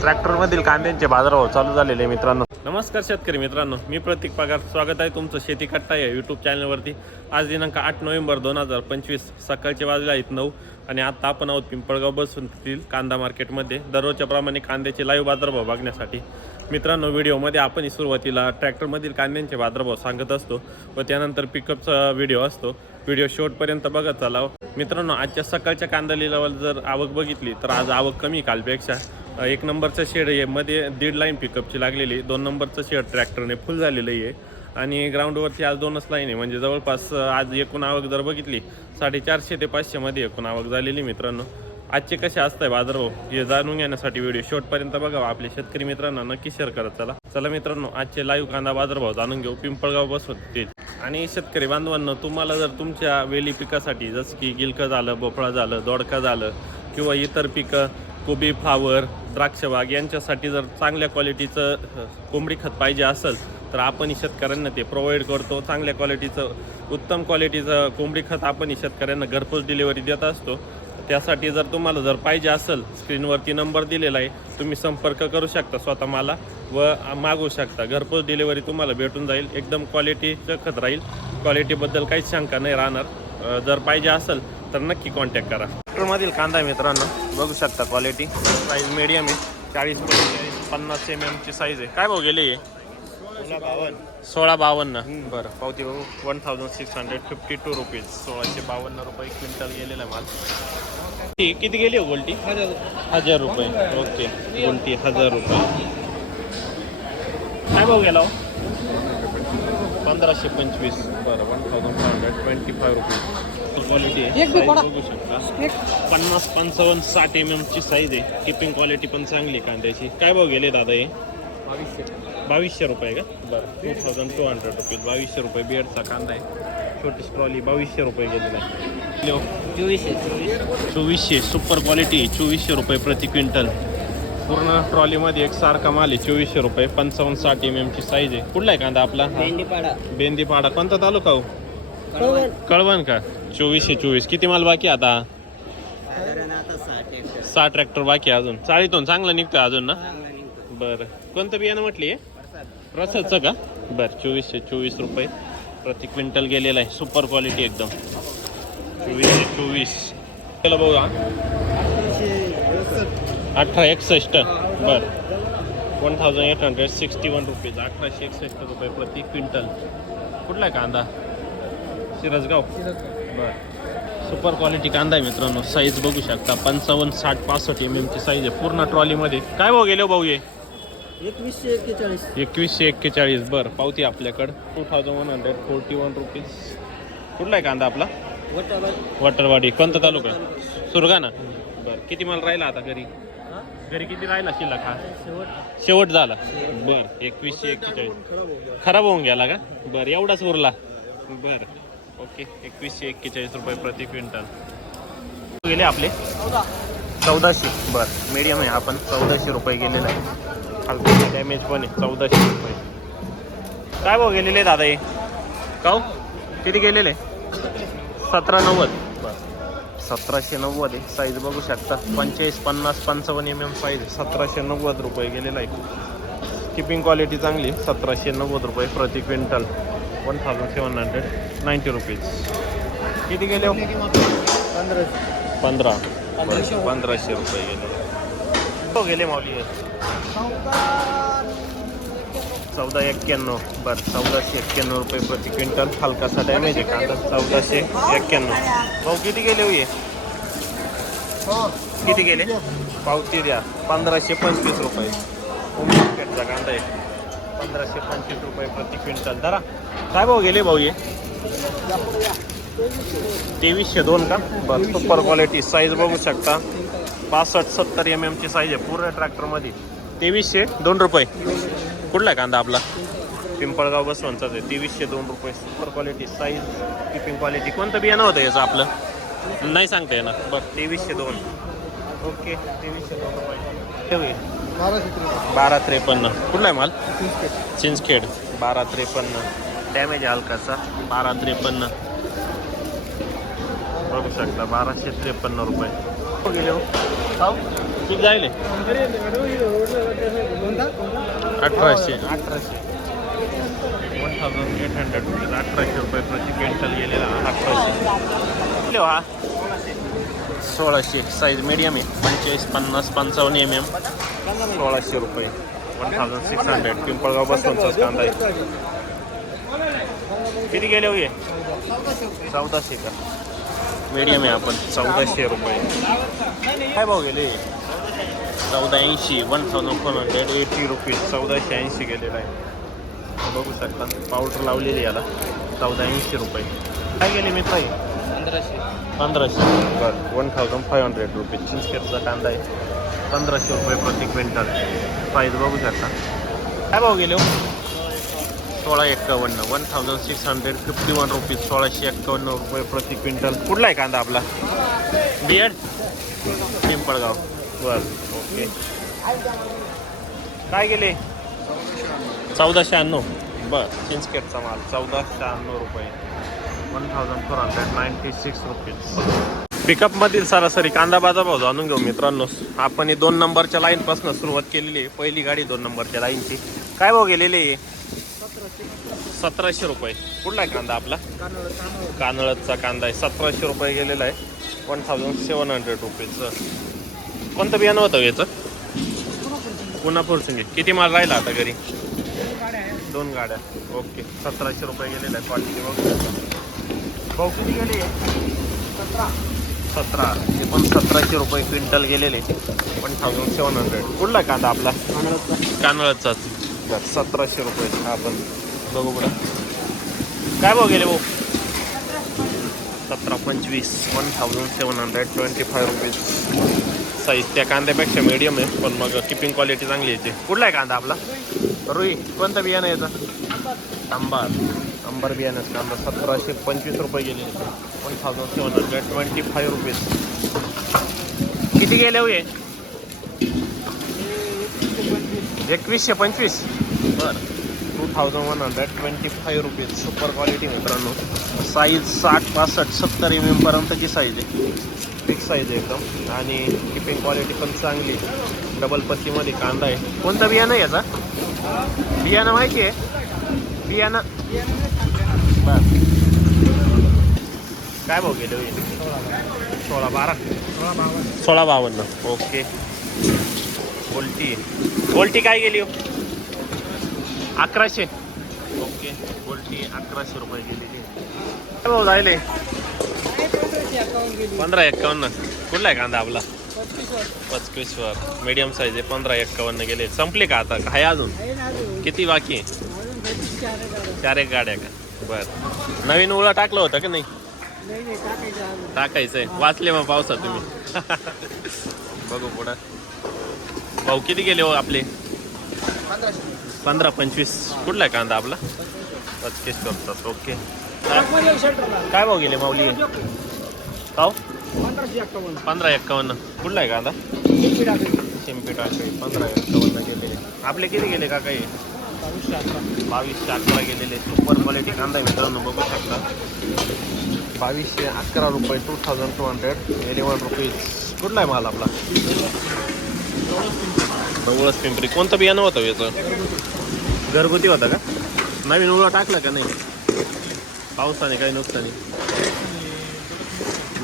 ट्रॅक्टरमधील कांद्यांचे बाजारभाव चालू झालेले आहे मित्रांनो. नमस्कार शेतकरी मित्रांनो मी प्रतीक पगार स्वागत आहे तुमचं शेती कट्टा या यूट्यूब चॅनलवरती आज दिनांक आठ नोव्हेंबर दोन हजार पंचवीस सकाळचे वाजले आहेत नऊ आणि आता आपण आहोत पिंपळगाव बसून कांदा मार्केटमध्ये दररोजच्या प्रमाणे कांद्याचे लाईव्ह बाजारभाव बघण्यासाठी. मित्रांनो व्हिडिओमध्ये आपण सुरुवातीला ट्रॅक्टरमधील कांद्यांचे बाजारभाव सांगत असतो व त्यानंतर पिकअपचा व्हिडिओ असतो. व्हिडिओ शेवटपर्यंत बघत चालाव. मित्रांनो आजच्या सकाळच्या कांदा लिलावाला जर आवक बघितली तर आज आवक कमी कालपेक्षा. एक नंबरचं शेड आहे. मध्ये दीड लाईन पिकअपची लागलेली. दोन नंबरचं शेड ट्रॅक्टरने फुल झालेलं आहे. आणि ग्राउंडवरती आज दोनच लाईन आहे. म्हणजे जवळपास आज एकूण आवक जर बघितली साडेचारशे ते पाचशेमध्ये एकूण आवक झालेली मित्रांनो. आजचे कसे असतंय बाजारभाव हे जाणून घेण्यासाठी व्हिडिओ शेवटपर्यंत बघावा. आपले शेतकरी मित्रांना नक्की शेअर करत चला. चला मित्रांनो आजचे लाईव्ह कांदा बाजारभाव जाणून घेऊ. पिंपळगाव बसून. ते आणि शेतकरी बांधवांना तुम्हाला जर तुमच्या वेली पिकासाठी जसं की गिलकं झालं भोपळा झालं दोडका झालं किंवा इतर पिकं कोबी फ्लावर द्राक्षबाग यांच्यासाठी जर चांगल्या क्वालिटीचं कोंबडी खत पाहिजे असेल तर आपण शेतकऱ्यांना ते प्रोव्हाइड करतो. चांगल्या क्वालिटीचं उत्तम क्वालिटीचं कोंबडी खत आपण शेतकऱ्यांना घरपोच डिलिव्हरी देत असतो. त्यासाठी जर तुम्हाला जर पाहिजे असेल स्क्रीनवरती नंबर दिलेला आहे तुम्ही संपर्क करू शकता स्वतः मला व मागवू शकता. घरपोच डिलिव्हरी तुम्हाला भेटून जाईल. एकदम क्वालिटीचं खत राहील. क्वालिटीबद्दल काहीच शंका नाही राहणार. जर पाहिजे असेल तर नक्की कॉन्टॅक्ट करा. ट्रॅक्टरमधील कांदा मित्रांनो बघू शकता क्वालिटी साईज मीडियम आहे. चाळीस पन्नास एम एमची साईज आहे. काय भाऊ गेले सोळा बावन्न. बरं पावती भाऊ one thousand six hundred fifty two rupees सोळाशे बावन्न रुपये क्विंटल गेलेला माल. ती किती गेली हो गोल्टी? हजार रुपये. ओके. गोल्टी हजार रुपये. काय भाऊ गेला हो? पंधराशे पंचवीस. बरं one thousand five hundred twenty five rupees quality आहे. Size बघू शकता. पन्नास पंचावन्न साठ एम एमची साईज आहे. किपिंग क्वालिटी पण चांगली आहे कांद्याची. काय भाऊ गेले दादा हे? बावीसशे. रुपये का? बरं. Two thousand two hundred rupees बावीसशे रुपये बिअरचा कांदा आहे. छोटी स्ट्रॉली बावीसशे रुपये गेलेला आहे. चोवीसशे चोवीस चोवीसशे. सुपर क्वालिटी चोवीसशे रुपये प्रति क्विंटल. पूर्ण ट्रॉलीमध्ये एक सारखा माल आहे. चोवीसशे रुपये. पंचावन्न साठ एम एमची साईज आहे. कुठला आहे कांदा आपला? हा? मेंढीपाडा बेंदीपाडा कोणता तालुका हो? कळवण. का? चोवीसशे चोवीस. किती माल बाकी आता? सहा ट्रॅक्टर बाकी अजून. चाळीतून. चांगलं निघतं अजून ना? बरं. कोणतं बियाणं म्हटली रसाचं का? बरं. चोवीसशे चोवीस रुपये. प्रति क्विंटल गेलेलं आहे. सुपर क्वालिटी एकदम. चोवीसशे चोवीस. केलं बघू अठरा एकसष्ट. बरं. One thousand eight hundred sixty one rupees अठराशे एकसष्ट रुपये प्रति क्विंटल. कुठला कांदा? शिरसगाव बरं. सुपर क्वालिटी कांदा आहे मित्रांनो. साईज बघू शकता. पंचावन्न साठ पासष्ट एम एमची साईज आहे. पूर्ण ट्रॉलीमध्ये काय भाऊ गेले हो भाऊ ये एकवीसशे एक्केचाळीस. एकवीसशे एक्केचाळीस. बरं. पावती आपल्याकडं. Two thousand one hundred forty one rupees कुठला आहे कांदा आपला? वटरवाडी. कोणता तालुका? सुरगाणा. बरं. किती माल राहिला आता घरी? घरी किती राहिला शिल्लक हा? शेवट. शेवट झाला. बरं. एकवीसशे एक्केचाळीस. खराब होऊन गेला का? बरं. एवढाच उरला. बरं. ओके एकवीसशे एक्केचाळीस रुपये प्रति क्विंटल. गेले आपले? चौदाशे बरं मीडियम आहे आपण चौदाशे रुपये गेलेला आहे. हलका डॅमेज पण आहे चौदाशे रुपये. काय भाऊ गेलेले दादा हे? काऊ किती गेलेले? सतरा नव्वद. बरं सतराशे नव्वद आहे साईज बघू शकता. पंचेचाळीस पन्नास पंचावन्न एम एम साईज सतराशे नव्वद रुपये गेलेला आहे. किपिंग क्वालिटी चांगली सतराशे नव्वद रुपये प्रति quintal. One thousand seven hundred ninety rupees किती गेले हो? पंधरा. पंधराशे. रुपये गेले. हो गेले माऊली? चौदा एक्क्याण्णव. बरं चौदाशे एक्क्याण्णव रुपये प्रति क्विंटल. हलकासा डॅमेज आहे कांदा. चौदाशे एक्क्याण्णव. भाऊ किती गेले हो हे? किती गेले? पावती द्या. पंधराशे पंचवीस रुपये. कांदा आहे. पंधराशे पंचवीस रुपये प्रति क्विंटल. धरा. काय भाऊ गेले भाऊ हे? तेवीसशे दोन का? बरं सुपर क्वालिटी साईज बघू शकता. पासष्ट सत्तर एम एमची साईज आहे पूर्ण ट्रॅक्टरमध्ये तेवीसशे दोन रुपये. कुठला आहे कांदा आपला? पिंपळगाव बसवंचाच आहे तेवीसशे दोन रुपये. Super quality size keeping quality कोणतं बियाणं होतं याचं आपलं? नाही सांगता येणार. बरं तेवीसशे दोन. ओके तेवीसशे दोन रुपये. बारा त्रेपन्न. कुठला आहे माल? चिंचखेड. बारा त्रेपन्न. डॅमेज आहे हलकाचा बारा त्रेपन्न. बघू शकता बाराशे त्रेपन्न रुपये. गेले हो? किती जायले अठराशे. अठराशे. One thousand eight hundred rupees अठराशे रुपये प्रति क्विंटल गेलेला अठराशे. किती हा सोळाशे. साईज मीडियम आहे. पंचेचाळीस पन्नास पंचावन्न एम एम सोळाशे रुपये. One thousand six hundred Pimpalgaon बसवंचाच कांदा आहे. किती गेले हो ये चौदाशे का? मीडियम आहे आपण. चौदाशे रुपये. काय भाव गेले? चौदा ऐंशी one thousand four hundred eighty rupees चौदाशे ऐंशी गेलेला आहे. बघू शकता पावडर लावलेली याला. चौदा ऐंशी रुपये. काय गेले मी ताई पंधराशे. पंधराशे. बरं one thousand five hundred rupees. चिंचखेडचा कांदा आहे. पंधराशे रुपये प्रति क्विंटल. साईज बघू शकता. काय भाव गेले हो? सोळा एक्कावन्न one thousand six hundred fifty one rupees सोळाशे एक्कावन्न रुपये प्रति क्विंटल. कुठला आहे कांदा आपला? बियड पिंपळगाव. बर ओके. काय गेले चौदा शहाण्णव बर चिंचखेडचा माल चौदा शहाण्णव रुपये. One thousand four hundred ninety six rupees पिकअपमधील सरासरी कांदा बाजारभाव जाणून घेऊ मित्रांनो. आपण ही दोन नंबरच्या लाईनपासून सुरुवात केलेली आहे. पहिली गाडी दोन नंबरच्या लाईनची काय भाव गेलेली आहे सतराशे रुपये. कुठला आहे कांदा आपला? कानळचा कांदा आहे. सतराशे रुपये गेलेला आहे. वन थाउजंड सेवन हंड्रेड रुपीजचं कोणतं बियाणं होतं हो याचं? पुन्हा फुरसुंगी किती माल राहिला आता घरी? दोन गाड्या. ओके सतराशे रुपये गेलेला आहे क्वालिटी बघ. भाऊ किती गेले? सतरा. हे पण सतराशे रुपये क्विंटल गेलेले. वन थाउजंड सेवन हंड्रेड कुठला कांदा आपला? कानळचाच. बरं सतराशे रुपये. हा आपण बघू बरं काय भाव गेले भाऊ? सतरा पंचवीस. One thousand seven hundred twenty five rupees size त्या कांद्यापेक्षा मिडियम आहे पण मग किपिंग क्वालिटी चांगली याची कुठला आहे कांदा आपला? रुई. कोणता बियाणं याचा? अंबार. आंबार बियाणं कांदा. सतराशे पंचवीस रुपये गेले one thousand seven hundred twenty five rupees किती गेले हो हे? एकवीसशे पंचवीस. बरं. Two thousand one hundred twenty five rupees super quality मित्रांनो. साईज साठ पासष्ट सत्तर एम एमपर्यंतची साईज आहे. बिग साईज आहे एकदम. आणि किपिंग क्वालिटी पण चांगली डबल पत्तीमध्ये कांदा आहे. कोणतं बियाणं आहे याचा? बियाणं माहिती आहे? बियाणं. बरं. काय भाऊ गेले होईल सोळा बारा. सोळा बावन्न. ओके गोल्टी गोल्टी काय गेली? हो अकराशे. ओके गोल्टी अकराशे रुपये गेलेली काय भाऊ जायले? पंधरा एक्कावन्न. कुठला आहे कांदा आपला? पचकेश्वर मीडियम साईज आहे पंधरा एक्कावन्न गेले. संपले का आता? काय अजून? किती बाकी? चार एक गाड्या का? बर. नवीन उळा टाकलं होतं का नाही? टाकायचंय वाचले मग पावसात तुम्ही. बघू पुढं. भाऊ किती गेले हो आपले? पंधरा पंचवीस. कुठला आहे कांदा आपला? पचकेश्वरचा ओके. काय भाऊ गेले माऊली? काव पंधरा एक्कावन्न. कुठला आहे कांदा? चिंपी टाके पंधरा एक्कावन्न गेले आपले किती गेले का काही बावीसशे अकरा गेलेले. सुपर क्वालिटी कांदा मित्रांनो बघू शकता. बावीसशे अकरा रुपये two thousand two hundred eleven rupees कुठला आहे माल आपला? जवळच पिंपरी. कोणतं बियाणं होतं याचं? घरगुती होतं का? नवीन उळा टाकलं का नाही? पावसाने काही नुकसानी.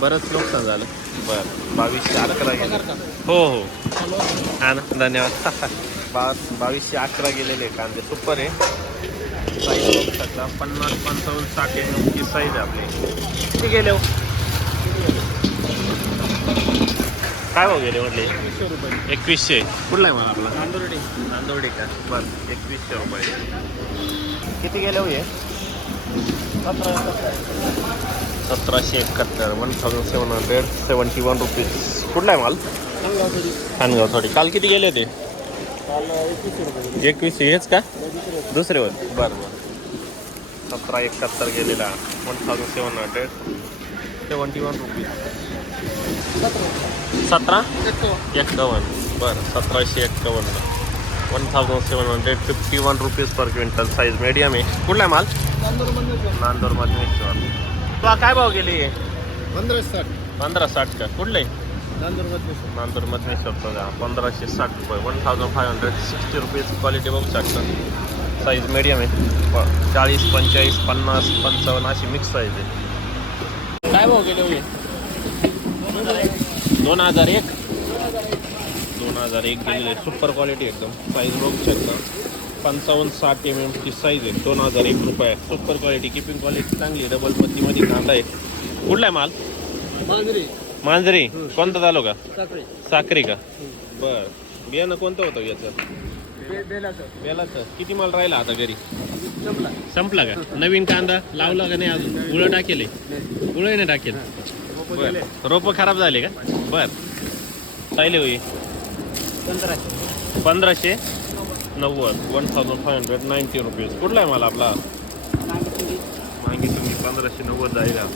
बरंच नुकसान झालं. बरं. बावीसशे अकरा गेले. हो हो. हा ना धन्यवाद. बा बावीसशे अकरा गेलेले कांदे. सुपर आहे. साईज बघू शकता. पन्नास पंचावन्न साठ ची साईज आपली. किती गेले हो काय भाव गेले म्हटले? एकवीसशे कुठला आहे मला आपला? नांदुर्डी. का? बरं एकवीसशे रुपये. किती गेले हो हे? सतराशे एकाहत्तर one thousand seven hundred seventy one rupees कुठला आहे माल? खानगाव थोडी काल किती गेले होते? काल एकवीसशे रुपये एकवीसशे हेच का? दुसरे होते. बरं बरं. सतरा एकाहत्तर गेलेला. One thousand seven hundred seventy one rupees सतरा? एक्कावन्न बरं सतराशे एक्कावन्न one thousand seven hundred fifty one rupees per quintal size medium आहे. कुठला माल? नांदोर मधमेश्वर तुला काय भाव गेली? पंधराशे साठ. पंधरा साठ का? कुठलं? नंदुरबार नंतर मधनेश्वरचा द्या पंधराशे साठ रुपये. One thousand five hundred sixty rupees quality बघू शकता. साईज मीडियम आहे. चाळीस पंचेचाळीस पन्नास पंचावन्न अशी मिक्स साईज आहे. काय भाव गेले होते दोन हजार एक. दोन हजार एक गेलेले. सुपर क्वालिटी एकदम. साईज बघू शकता. पंचावन्न साठ एम एमची साईज आहे. दोन हजार एक रुपये. सुपर क्वालिटी किपिंग क्वालिटी चांगली आहे. डबल पत्तीमध्ये कांदा आहे. कुठला आहे माल? मांजरी. मांजरी. कोणता झालो का साखरे का? बर. बियाणं कोणतं होतं याचं? बेलाचं. किती माल राहिला आता घरी? जमला संपला का? नवीन कांदा लावला का नाही अजून? उळं टाकेले उळं नाही. टाकेल. रोपं खराब झाले का? बर. चालले होई. पंधराशे. पंधराशे? नव्वद. One thousand five hundred ninety rupees कुठला आहे मला आपला? मागे तुम्ही. पंधराशे नव्वद जाईल हा.